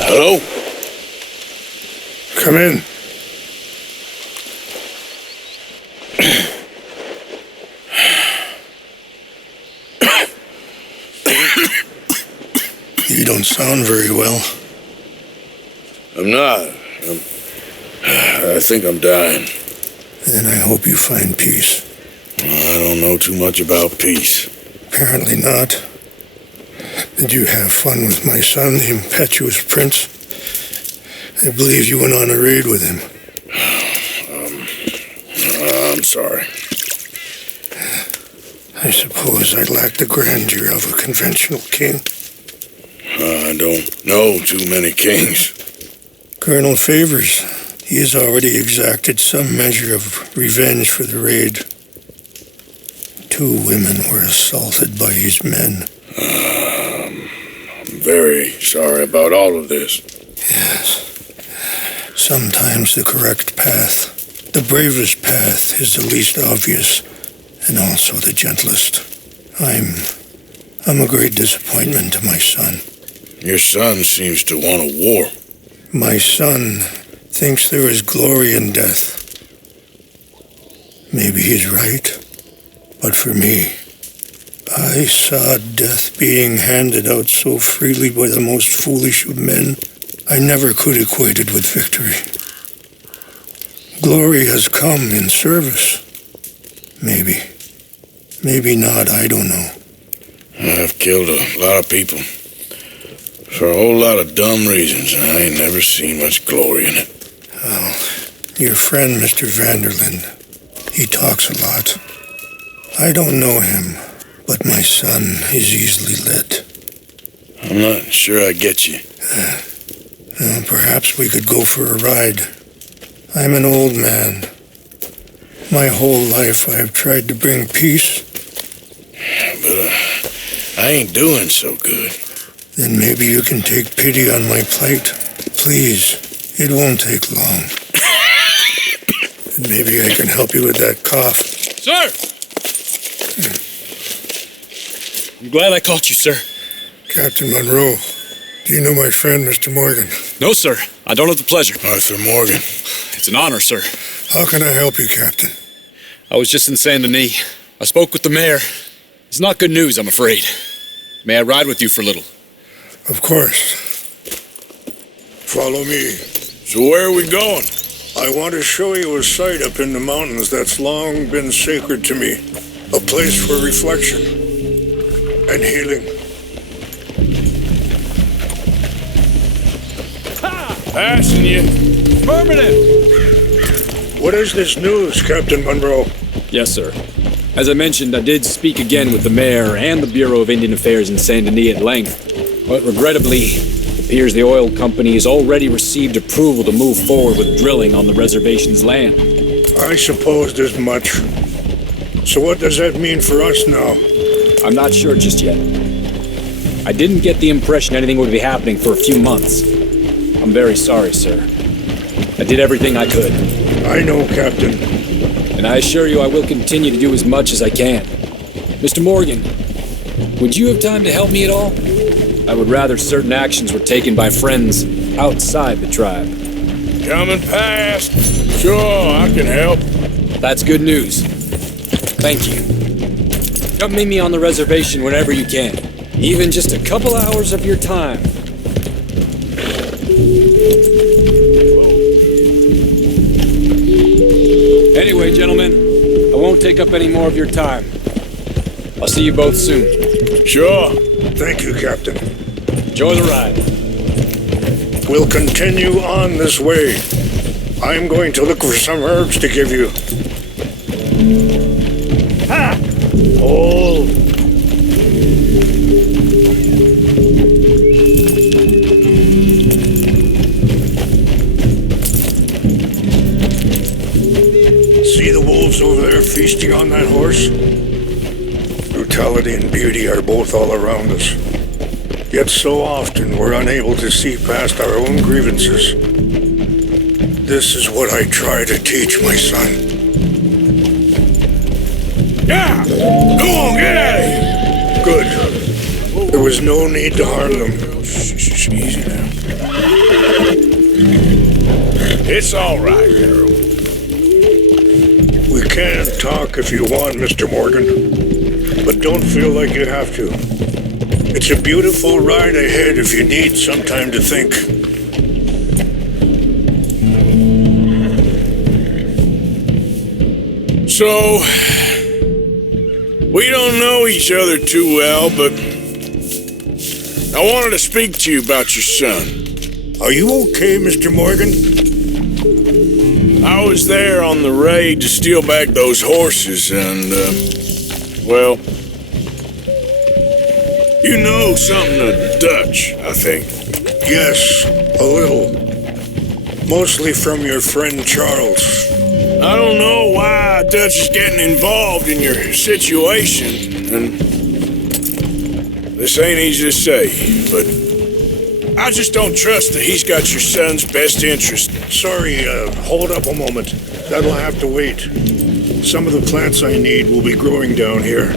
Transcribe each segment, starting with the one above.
Hello? Come in. You don't sound very well. I'm not. I think I'm dying. Then I hope you find peace. I don't know too much about peace. Apparently not. Did you have fun with my son, the impetuous prince? I believe you went on a raid with him. I'm sorry. I suppose I lack the grandeur of a conventional king. I don't know too many kings. Colonel Favors, he has already exacted some measure of revenge for the raid. 2 women were assaulted by his men. I'm very sorry about all of this. Yes. Sometimes the correct path, the bravest path, is the least obvious and also the gentlest. I'm a great disappointment to my son. Your son seems to want a war. My son thinks there is glory in death. Maybe he's right, but for me, I saw death being handed out so freely by the most foolish of men, I never could equate it with victory. Glory has come in service. Maybe. Maybe not, I don't know. I've killed a lot of people. For a whole lot of dumb reasons, and I ain't never seen much glory in it. Well, your friend, Mr. Vanderlyn, he talks a lot. I don't know him, but my son is easily led. I'm not sure I get you. Well, perhaps we could go for a ride. I'm an old man. My whole life I've tried to bring peace. But I ain't doing so good. Then maybe you can take pity on my plight. Please, it won't take long. And maybe I can help you with that cough. Sir! I'm glad I caught you, sir. Captain Monroe, do you know my friend, Mr. Morgan? No, sir. I don't have the pleasure. Arthur Morgan. It's an honor, sir. How can I help you, Captain? I was just in Saint Denis. I spoke with the mayor. It's not good news, I'm afraid. May I ride with you for a little? Of course. Follow me. So where are we going? I want to show you a site up in the mountains that's long been sacred to me. A place for reflection and healing. Passing you. Affirmative! What is this news, Captain Monroe? Yes, sir. As I mentioned, I did speak again with the mayor and the Bureau of Indian Affairs in Saint Denis at length. But regrettably, it appears the oil company has already received approval to move forward with drilling on the reservation's land. I supposed as much. So what does that mean for us now? I'm not sure just yet. I didn't get the impression anything would be happening for a few months. I'm very sorry, sir. I did everything I could. I know, Captain. And I assure you I will continue to do as much as I can. Mr. Morgan, would you have time to help me at all? I would rather certain actions were taken by friends outside the tribe. Coming past. Sure, I can help. That's good news. Thank you. Come meet me on the reservation whenever you can. Even just a couple hours of your time. Anyway, gentlemen, I won't take up any more of your time. I'll see you both soon. Sure. Thank you, Captain. Enjoy the ride. We'll continue on this way. I'm going to look for some herbs to give you. Ha! Hold. See the wolves over there feasting on that horse? Brutality and beauty are both all around us. Yet so often we're unable to see past our own grievances. This is what I try to teach my son. Yeah! Go on, get out of here! was no need to harm them. Shh, easy now. It's all right, girl. We can talk if you want, Mr. Morgan, but don't feel like you have to. It's a beautiful ride ahead if you need some time to think. So, we don't know each other too well, but I wanted to speak to you about your son. Are you okay, Mr. Morgan? I was there on the raid to steal back those horses, and, well, you know something of Dutch, I think. Yes, a little. Mostly from your friend Charles. I don't know why Dutch is getting involved in your situation, and this ain't easy to say, but I just don't trust that he's got your son's best interest. Sorry, hold up a moment. That'll have to wait. Some of the plants I need will be growing down here.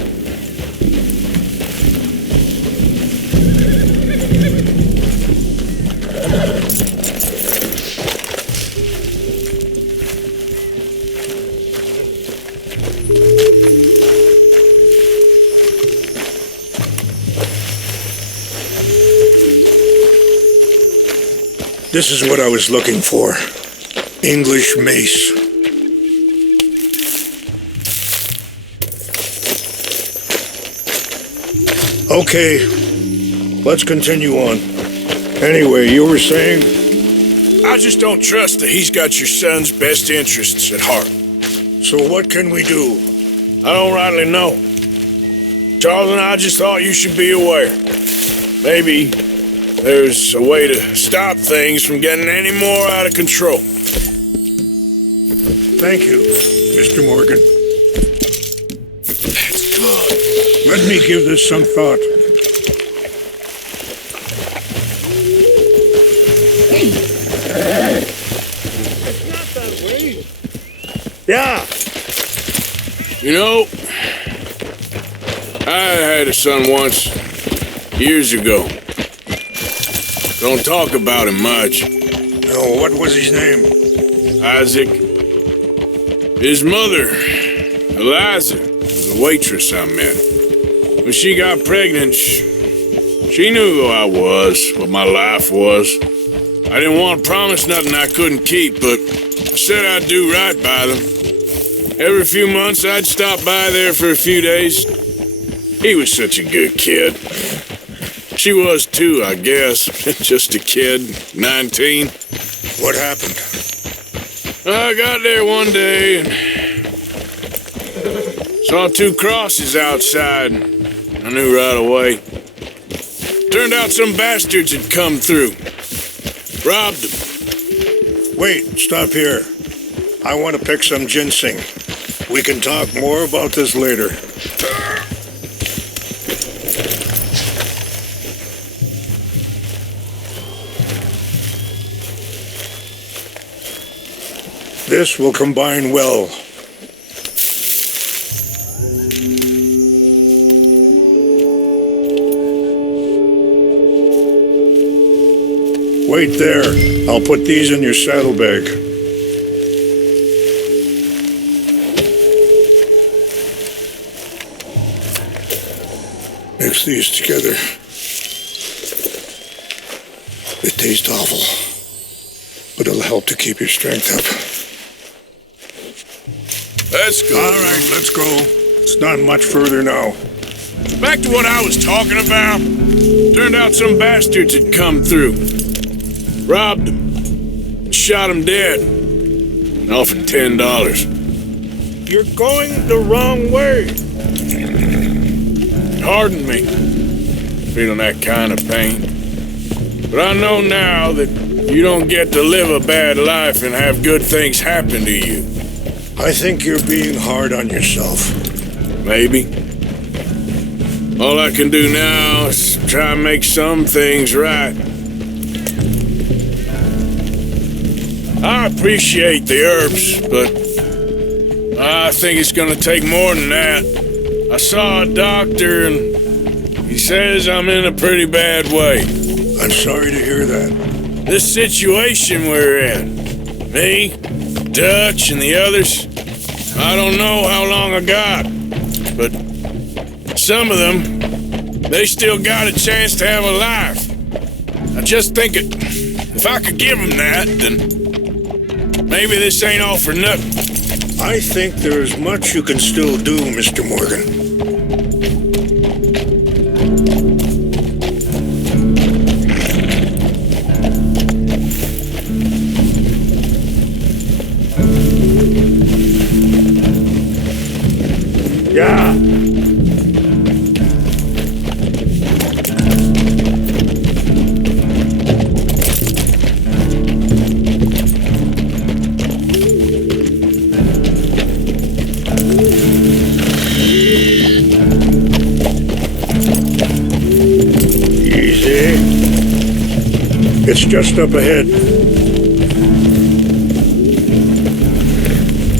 This is what I was looking for. English mace. Okay, let's continue on. Anyway, you were saying? I just don't trust that he's got your son's best interests at heart. So what can we do? I don't rightly know. Charles and I just thought you should be aware. Maybe there's a way to stop things from getting any more out of control. Thank you, Mr. Morgan. That's good. Let me give this some thought. It's not that way. Yeah. You know, I had a son once, years ago. Don't talk about him much. No, what was his name? Isaac. His mother, Eliza, was a waitress I met. When she got pregnant, she knew who I was, what my life was. I didn't want to promise nothing I couldn't keep, but I said I'd do right by them. Every few months, I'd stop by there for a few days. He was such a good kid. She was too, I guess. Just a kid, 19. What happened? I got there one day and saw two crosses outside. I knew right away. Turned out some bastards had come through. Robbed them. Wait, stop here. I want to pick some ginseng. We can talk more about this later. This will combine well. Wait there. I'll put these in your saddlebag. Mix these together. They taste awful, but it'll help to keep your strength up. That's good. All right, let's go. It's not much further now. Back to what I was talking about. Turned out some bastards had come through. Robbed them. And shot them dead. And offered $10. You're going the wrong way. Pardon me. Feeling that kind of pain. But I know now that you don't get to live a bad life and have good things happen to you. I think you're being hard on yourself. Maybe. All I can do now is try and make some things right. I appreciate the herbs, but I think it's gonna take more than that. I saw a doctor and he says I'm in a pretty bad way. I'm sorry to hear that. This situation we're in, me, Dutch, and the others, I don't know how long I got, but some of them, they still got a chance to have a life. I just think if I could give them that, then maybe this ain't all for nothing. I think there's much you can still do, Mr. Morgan. Yeah. Easy. It's just up ahead.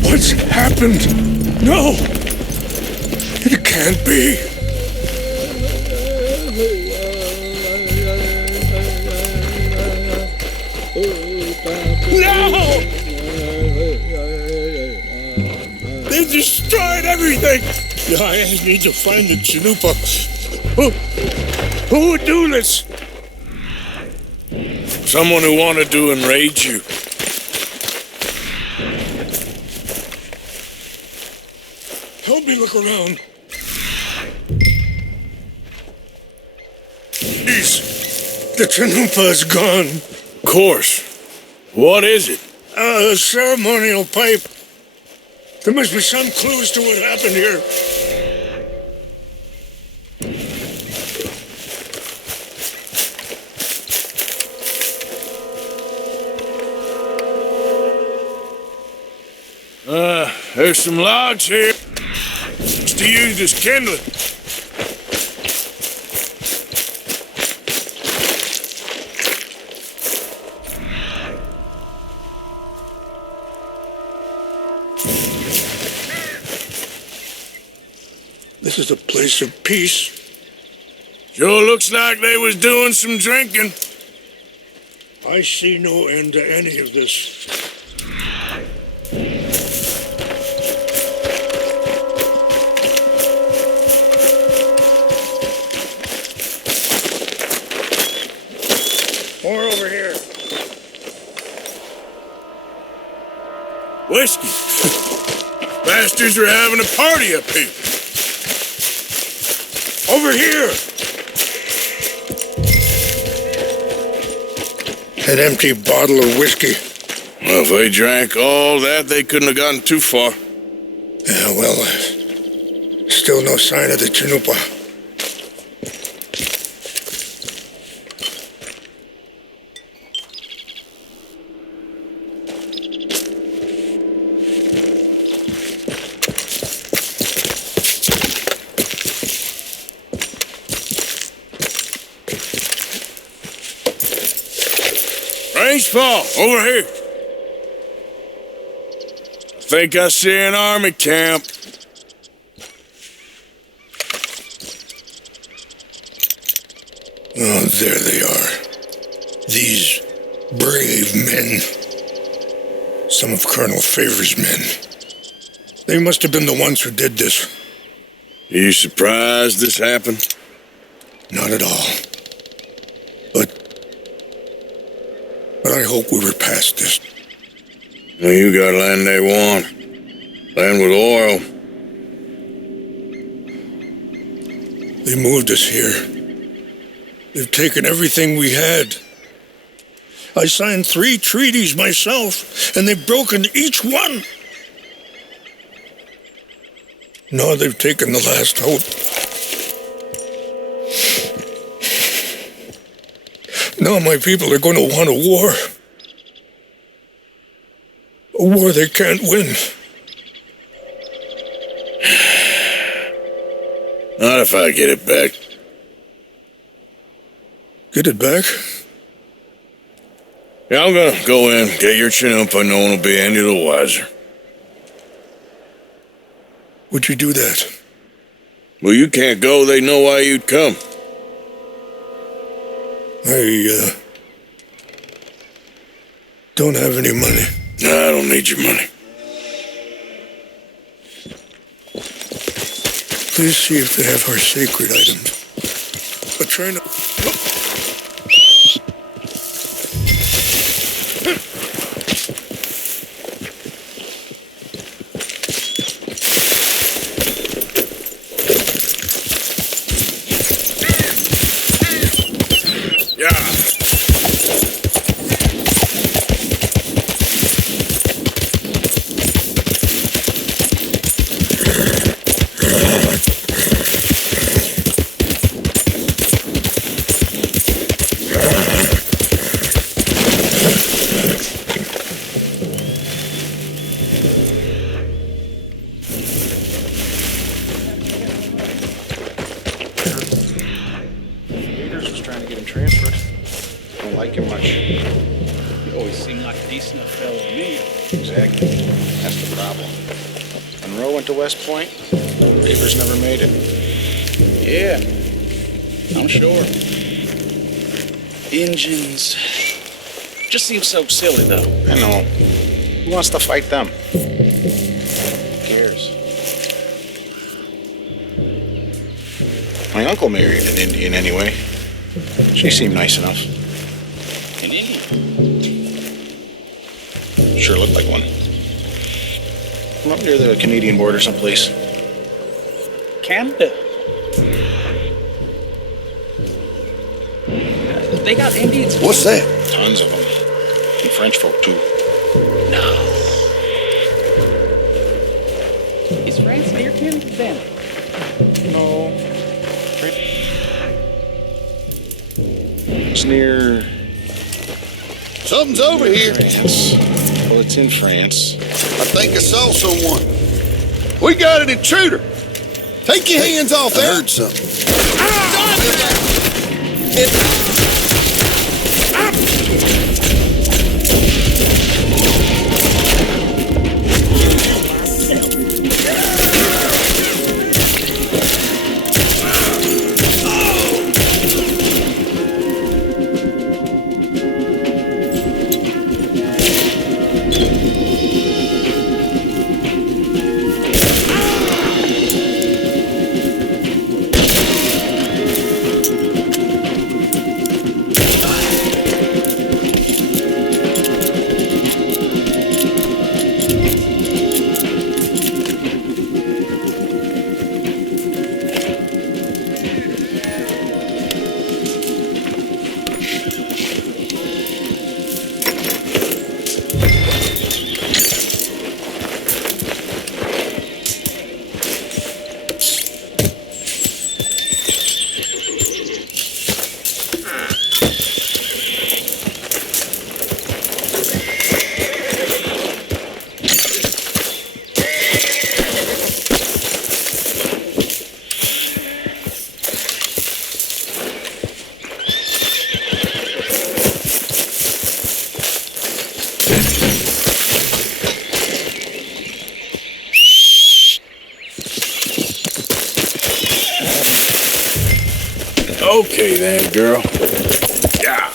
What's happened? No! It can't be. No! They destroyed everything! I need to find the Chanupa. Who would do this? Someone who wanted to enrage you. Help me look around. Please. The Chanupa is gone. Of course. What is it? A ceremonial pipe. There must be some clues to what happened here. There's some logs here. Just to use as kindling. This is a place of peace. Sure looks like they was doing some drinking. I see no end to any of this. More over here. Whiskey. Bastards are having a party up here. Over here. An empty bottle of whiskey. Well, if they drank all that, they couldn't have gotten too far. Yeah, well, still no sign of the Chanupa. Range Paul, over here. I think I see an army camp. Oh, there they are. These brave men. Some of Colonel Favor's men. They must have been the ones who did this. Are you surprised this happened? Not at all. But I hope we were past this. Well, you got land they want. Land with oil. They moved us here. They've taken everything we had. I signed 3 treaties myself, and they've broken each one. Now they've taken the last hope. Now my people are going to want a war. A war they can't win. Not if I get it back. Get it back? Yeah, I'm gonna go in, get your Chanupa, no one will be any the wiser. Would you do that? Well, you can't go, they know why you'd come. I don't have any money. No, I don't need your money. Please see if they have our sacred items. But try not... West Point. Papers never made it. Yeah, I'm sure. Engines just seem so silly, though. I know. Who wants to fight them? Who cares? My uncle married an Indian anyway. She seemed nice enough. An Indian? Sure looked like one. I'm up near the Canadian border someplace. Canada? They got Indians. What's that? Tons of them. And French folk, too. No. Is France near Canada then? No. It's near... Something's over here. France. Well, it's in France. I think I saw someone. We got an intruder. Take your hands off there. I heard something. Okay then, girl. Yeah.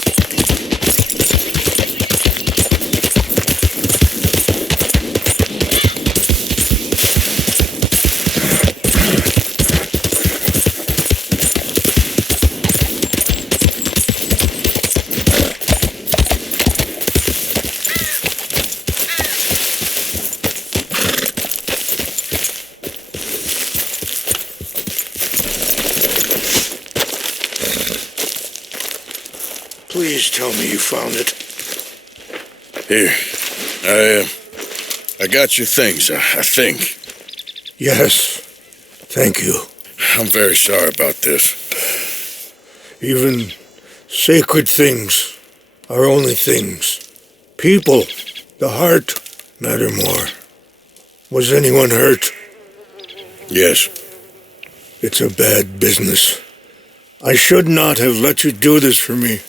Please tell me you found it. Here. I got your things, I think. Yes. Thank you. I'm very sorry about this. Even sacred things are only things. People, the heart, matter more. Was anyone hurt? Yes. It's a bad business. I should not have let you do this for me.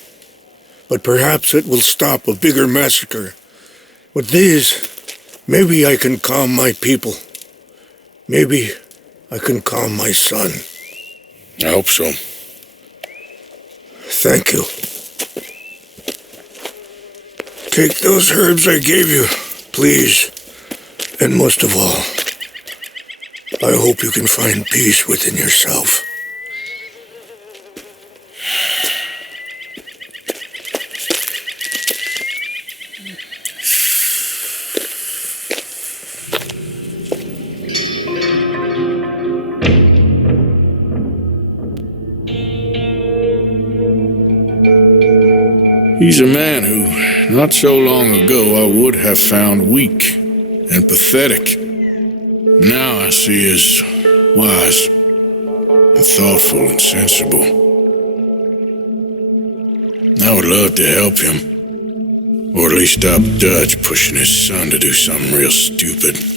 But perhaps it will stop a bigger massacre. With these, maybe I can calm my people. Maybe I can calm my son. I hope so. Thank you. Take those herbs I gave you, please. And most of all, I hope you can find peace within yourself. He's a man who, not so long ago, I would have found weak and pathetic. Now I see as wise and thoughtful and sensible. I would love to help him, or at least stop Dutch pushing his son to do something real stupid.